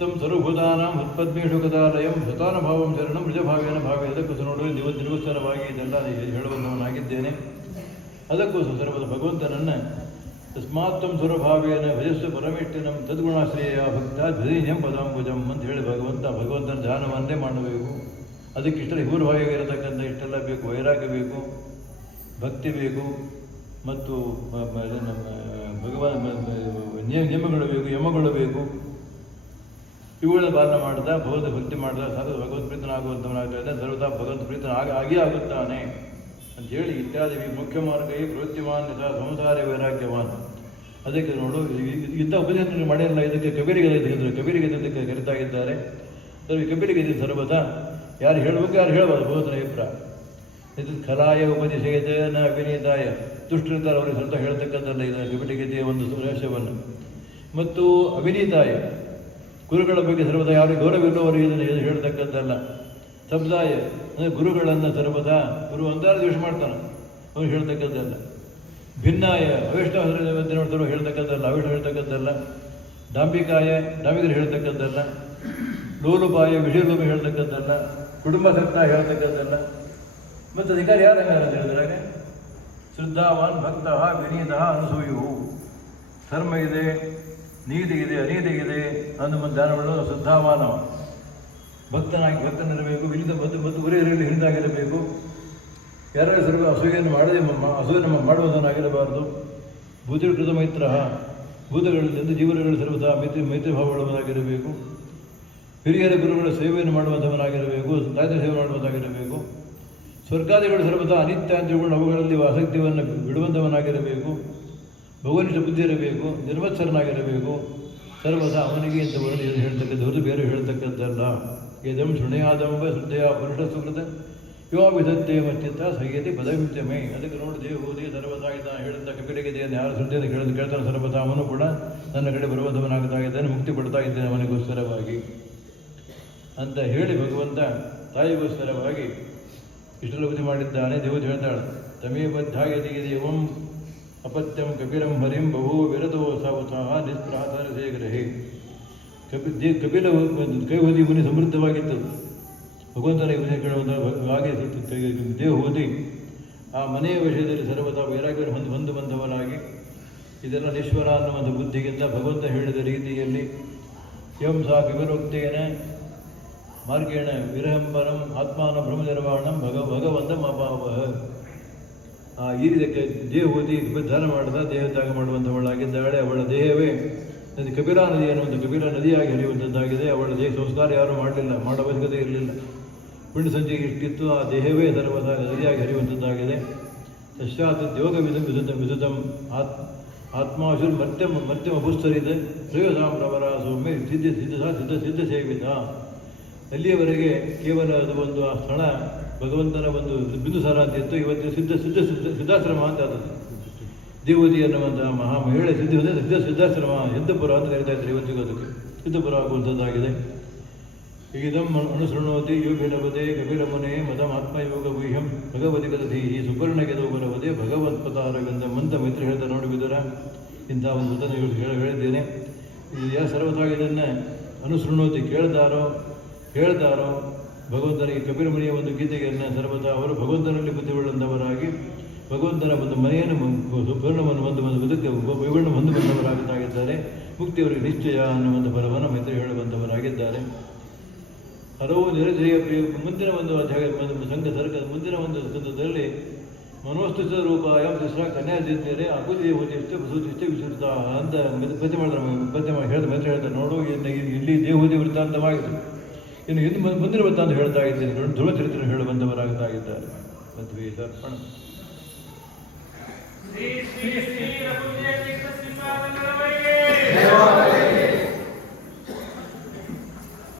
ತಂ ಸರ್ವಭೂತಾನಾಂ ಉತ್ಪದ್ಮೇಷು ಕದಾಲಯಂ ಸತಾನುಭಾವಂ ಶರಣಂ ನಿಜಭಾವೇನ ಭಾವೇ. ಅದಕ್ಕೂ ನೋಡುವ ನಿರುತ್ಸರವಾಗಿ ಇದೆಲ್ಲ ಹೇಳುವಂಥವನಾಗಿದ್ದೇನೆ. ಅದಕ್ಕೂ ಸರ್ವದ ಭಗವಂತನನ್ನು ತಸ್ಮಾತ್ವಂ ಸ್ವರಭಾವೇನ ಭಜಸ್ವ ಪರಮೇಷ್ಠನಂ ತದ್ಗುಣಾಶ್ರಯ ಭಕ್ತ ಧ್ವನಿಂ ಪದಾಂಬುಜಂ ಅಂತ ಹೇಳಿ ಭಗವಂತನ ಧ್ಯಾನವನ್ನೇ ಮಾಡಬೇಕು. ಅದಕ್ಕೆ ಇಷ್ಟೆಲ್ಲ ಹೂರ್ಭಾಗಿರತಕ್ಕಂಥ ಇಷ್ಟೆಲ್ಲ ಬೇಕು. ವೈರಾಗ್ಯ ಬೇಕು, ಭಕ್ತಿ ಬೇಕು, ಮತ್ತು ನಿಯಮಗಳು ಬೇಕು, ಯಮಗಳು ಬೇಕು. ಇವುಗಳ ಪಾಲನೆ ಮಾಡ್ತಾ ಭಗವಂತ ಭಕ್ತಿ ಮಾಡ್ತಾ ಸರ್ವ ಭಗವತ್ ಪ್ರೀತನಾಗುವಂಥವನಾಗ್ತಾ ಸರ್ವತಾ ಭಗವಂತ ಪ್ರೀತನ ಆಗೇ ಆಗುತ್ತಾನೆ ಅಂಥೇಳಿ ಇತ್ಯಾದಿ ಮುಖ್ಯ ಮಾರ್ಗ ಈ ಪ್ರವೃತ್ತಿಮಾನ್ಯತ ಸಂಸಾರ ವೈರಾಗ್ಯವಾನ್. ಅದಕ್ಕೆ ನೋಡು ಇಂಥ ಉಪದೇಶ ಮಾಡಿಲ್ಲ. ಇದಕ್ಕೆ ಕಬೀರಿಗೆ ಕರಿತಾ ಇದ್ದಾರೆ. ಕಬೀರಿಗೆ ಸರ್ವತಾ ಯಾರು ಹೇಳಬೇಕು, ಯಾರು ಹೇಳಬಾರ್ದು ಭಗವಂತನ ಅಭಿಪ್ರಾಯ. ಇದು ಕಲಾಯ ಉಪನಿಷೇಧನ ಅಭಿನೀತಾಯ ದುಷ್ಟರಿರ್ತಾರೆ ಅವರಿಗೆ ಸ್ವಲ್ಪ ಹೇಳ್ತಕ್ಕಂಥಲ್ಲ. ಇದರ ಕಬೀರಿಗೆ ಒಂದು ರಹಸ್ಯವನ್ನು. ಮತ್ತು ಅಭಿನೀತಾಯ ಗುರುಗಳ ಬಗ್ಗೆ ಸರ್ವದಾ ಯಾರು ಗೌರವವಿಲ್ಲವರಿಗೆ ಇದನ್ನು ಹೇಳ್ತಕ್ಕಂಥಲ್ಲ. ಸಮುದಾಯ ಅಂದರೆ ಗುರುಗಳನ್ನು ಸರ್ವದಾ ಗುರು ಅಂತಾರ ದ್ವೇಷ ಮಾಡ್ತಾನೆ, ಅವ್ರು ಹೇಳ್ತಕ್ಕಂಥಲ್ಲ. ಭಿನ್ನಾಯ ಅವಿಷ್ಣು ಹೇಳ್ತಕ್ಕಂಥಲ್ಲ, ಅವಿಷ್ಣು ಹೇಳ್ತಕ್ಕಂಥಲ್ಲ. ಡಾಂಬಿಕರು ಹೇಳ್ತಕ್ಕಂಥಲ್ಲ. ಲೋಲುಪಾಯ ವಿಷಯಲೋಪ ಹೇಳ್ತಕ್ಕಂಥಲ್ಲ. ಕುಟುಂಬ ಸತ್ತ ಹೇಳ್ತಕ್ಕಂಥಲ್ಲ. ಮತ್ತು ಅಧಿಕಾರಿ ಯಾರು ಅಂತ ಹೇಳಿದಾಗ ಶ್ರದ್ಧಾವಾನ್ ಭಕ್ತ ವಿನೀತ ಅನಸೂಯು. ಧರ್ಮ ಇದೆ, ನೀತಿ ಇದೆ, ಅನೀತಿ ಇದೆ ಅನ್ನುವ ಧ್ಯಾನಗಳು ಶ್ರದ್ಧಾವಾನವ. ಭಕ್ತನಿರಬೇಕು, ವಿನೀತ ಮತ್ತು ಉರಿಯರಲ್ಲಿ ಹಿರಿದಾಗಿರಬೇಕು. ಯಾರು ಸರ್ವ ಅಸೂಯೆಯನ್ನು ಅಸೂಯೆಯನ್ನು ಮಾಡುವುದನ್ನಾಗಿರಬಾರದು. ಭೂತಕೃತ ಮೈತ್ರ ಭೂತಗಳಿಂದ ಜೀವನಗಳು ಸರ್ವದಾ ಮೈತ್ರಿ ಭಾವವುಳ್ಳವನಾಗಿರಬೇಕು. ಹಿರಿಯರ ಗುರುಗಳ ಸೇವೆಯನ್ನು ಮಾಡುವಂಥವನಾಗಿರಬೇಕು, ತಾಯ್ತ ಸೇವೆ ಮಾಡುವಂತಾಗಿರಬೇಕು. ಸ್ವರ್ಗಾದಿಗಳು ಸರ್ವದಾ ಅನಿತ್ಯ ಅಂತ ತಿಳ್ಕೊಂಡು ಅವುಗಳಲ್ಲಿ ಆಸಕ್ತಿಯನ್ನು ಬಿಡುವಂಥವನಾಗಿರಬೇಕು. ಭಗವನಿಷ್ಠ ಬುದ್ಧಿ ಇರಬೇಕು, ನಿರ್ವತ್ಸರನಾಗಿರಬೇಕು. ಸರ್ವದಾ ಅವನಿಗೆ ಇಂಥವರನ್ನು ಏನು ಹೇಳ್ತಕ್ಕಂಥ ಹೊರತು ಬೇರೆ ಹೇಳ್ತಕ್ಕಂಥಲ್ಲ. ಇದಂ ಶೃಣಯಾದಂಬ ಶ್ರದ್ಧೆಯ ಪುರುಷ ಸುಕೃತ ಯುವ ವಿಧತ್ತೆ ಮಚ್ಚಿತ್ತ ಸಹ್ಯತೆ ಪದವಿತ್ಯಮೇ. ಅದಕ್ಕೆ ನೋಡಿ ದೇವೋದಿ ಸರ್ವದಾ ಇದ್ದ ಹೇಳುತ್ತ ಕಪಿಲಗಿದೆಯನ್ನು ಯಾರು ಶ್ರದ್ಧೆಯನ್ನು ಕೇಳ್ತಾನೆ ಸರ್ವದಾ ಅವನು ಕೂಡ ನನ್ನ ಕಡೆ ಬರುವಂಥವನಾಗ್ತಾ ಇದ್ದಾನೆ, ಮುಕ್ತಿ ಪಡ್ತಾ ಇದ್ದೇನೆ ಅವನಿಗೋಸ್ಕರವಾಗಿ ಅಂತ ಹೇಳಿ ಭಗವಂತ ತಾಯಿಗೋಸ್ಕರವಾಗಿ ಇಷ್ಟೆಲ್ಲ ಬುದ್ಧಿ ಮಾಡಿದ್ದಾನೆ. ದೇವತೆ ಹೇಳ್ತಾಳೆ ತಮೇ ಬದ್ಧಾಯತಿ ದೇವಂ ಅಪತ್ಯಂ ಕಪಿಲಂ ಹರಿಂ ಬಹು ವಿರದೋ ಸಾವತಾಹ ನಿಸ್ಪ್ರಾಸರಸೇ ಗ್ರಹೇ. ಕಪಿಲ ಕೈಹೋದಿ ಮುನಿ ಸಮೃದ್ಧವಾಗಿತ್ತು. ಭಗವಂತನ ಯೋಜನೆ ಕೇಳುವಂಥ ಹಾಗೆ ದೇವಹೋದಿ ಆ ಮನೆಯ ವಿಷಯದಲ್ಲಿ ಸರ್ವತಾ ವೈರಾಗ್ಯವನ್ನು ಹೊಂದು ಬಂದವನಾಗಿ ಇದೆಲ್ಲ ನಿಶ್ವರ ಅನ್ನುವಂಥ ಬುದ್ಧಿಗಿಂತ ಭಗವಂತ ಹೇಳಿದ ರೀತಿಯಲ್ಲಿ ಎಂ ಸಾ ಕಪಿಲೋಕ್ತೇನ ಮಾರ್ಗೇಣ ವಿರಹಂಬರಂ ಆತ್ಮಾನ ಬ್ರಹ್ಮನಿರ್ವಾಣಂ ಭಗವಂತ ಅಪಾವಹ. ಈ ರೀತಿ ದೇವಹೂತಿ ಧ್ಯಾನ ಮಾಡಿದ ದೇಹತ್ಯಾಗ ಮಾಡುವಂಥವಳಾಗಿದ್ದಾಳೆ. ಅವಳ ದೇಹವೇ ಕಪಿಲಾ ನದಿ ಅನ್ನುವಂಥ ಕಪಿಲಾ ನದಿಯಾಗಿ ಹರಿಯುವಂಥದ್ದಾಗಿದೆ. ಅವಳ ದೇಹ ಸಂಸ್ಕಾರ ಯಾರೂ ಮಾಡಲಿಲ್ಲ, ಮಾಡೋ ಅವಶ್ಯಕತೆ ಇರಲಿಲ್ಲ. ಪುಣ್ಯ ಸಂಜೆಗೆ ಇಷ್ಟಿತ್ತು, ಆ ದೇಹವೇ ಸರ್ವದಾ ನದಿಯಾಗಿ ಹರಿಯುವಂಥದ್ದಾಗಿದೆ. ಪಶ್ಚಾತ್ ಯೋಗ ವಿಧುತಂ ಆತ್ಮಾಶುರ್ ಮಧ್ಯಮ ಅಭುಸ್ತರಿದೆ ಶ್ರೇಯಸಾಂಬ್ರವರ ಸೌಮ್ಯ ಸಿದ್ಧ ಸೇವಿತ. ಅಲ್ಲಿಯವರೆಗೆ ಕೇವಲ ಅದು ಒಂದು ಆ ಸ್ಥಳ ಭಗವಂತನ ಒಂದು ಬಿಂದುಸಾರ ಅಂತ ಇತ್ತು. ಇವತ್ತು ಸಿದ್ಧಾಶ್ರಮ ಅಂತ ಅದು ದೇವತಿ ಅನ್ನುವಂಥ ಮಹಿಳೆ ಸಿದ್ಧಾಶ್ರಮ ಸಿದ್ಧಪುರ ಅಂತ ಕರೀತಾ ಇದ್ದಾರೆ ಇವತ್ತಿಗೂ. ಅದಕ್ಕೆ ಸಿದ್ಧಪುರ ಆಗುವಂಥದ್ದಾಗಿದೆ. ಇದಂ ಅನುಸೃಣೋತಿ ಯೋಗಿಲವದೆ ಕಪಿಲಮುನೆ ಮದಂ ಆತ್ಮಯೋಗ ಗುಹ್ಯಂ ಭಗವತಿ ಕದಧೀಹಿ ಸುಪರ್ಣಗೆದು ಬರವದೆ ಭಗವತ್ಪತಾರಗಂಧ ಮಂದ ಮೈತ್ರಿ ಹೇಳ್ತಾ ನೋಡಿಬಿದರ ಇಂಥ ಒಂದು ಉತ್ತಮ ಹೇಳಿದ್ದೇನೆ. ಯಾರು ಸರ್ವತಾ ಇದನ್ನು ಅನುಸೃಣೋತಿ ಹೇಳ್ತಾರೋ ಭಗವಂತನಿಗೆ ಕಪಿಲಮುನಿಯ ಒಂದು ಗೀತೆಯನ್ನು ಸರ್ವತಾ ಅವರು ಭಗವಂತನಲ್ಲಿ ಬುದ್ಧಿವುಳ್ಳಂಥವರಾಗಿ ಭಗವಂತನ ಒಂದು ಮನೆಯನ್ನು ಸುಪರ್ಣವನ್ನು ವಿವರಣ ಹೊಂದು ಬಂದವರಾಗುತ್ತಾಗಿದ್ದಾರೆ. ಮುಕ್ತಿಯವರಿಗೆ ನಿಶ್ಚಯ ಅನ್ನುವಂಥ ಫಲವನ್ನು ಮೈತ್ರಿ ಹೇಳುವಂಥವರಾಗಿದ್ದಾರೆ. ಹಲವು ನಿರಜಯ ಮುಂದಿನ ಒಂದು ಅಧ್ಯಾಯ ಮುಂದಿನ ಒಂದು ಸಂದರ್ಭದಲ್ಲಿ ಮನೋಸ್ತುತ ರೂಪಾಯ ತಿಸ್ರ ಕನ್ಯಾದಿದ್ದರೆ ಅಕುದಿ ಹೋದಿಷ್ಟೇ ಬಸೂದಿಷ್ಟೇ ವಿಶ್ರುತ ಅಂತ ಪದ್ಯ ಹೇಳ್ತಾರೆ. ನೋಡು ಇಲ್ಲಿ ದೇವಹೂದಿ ವೃತ್ತಾಂತವಾಯಿತು. ಇನ್ನು ಮುಂದಿನ ವೃತ್ತಾಂತ ಹೇಳ್ತಾ ಇದ್ದೇನೆ. ಧ್ರುವ ಚರಿತ್ರೆ ಹೇಳುವಂಥವರಾಗ್ತಾ ಇದ್ದಾರೆ. ಮಧ್ವೇ ಸರ್ಪಣ.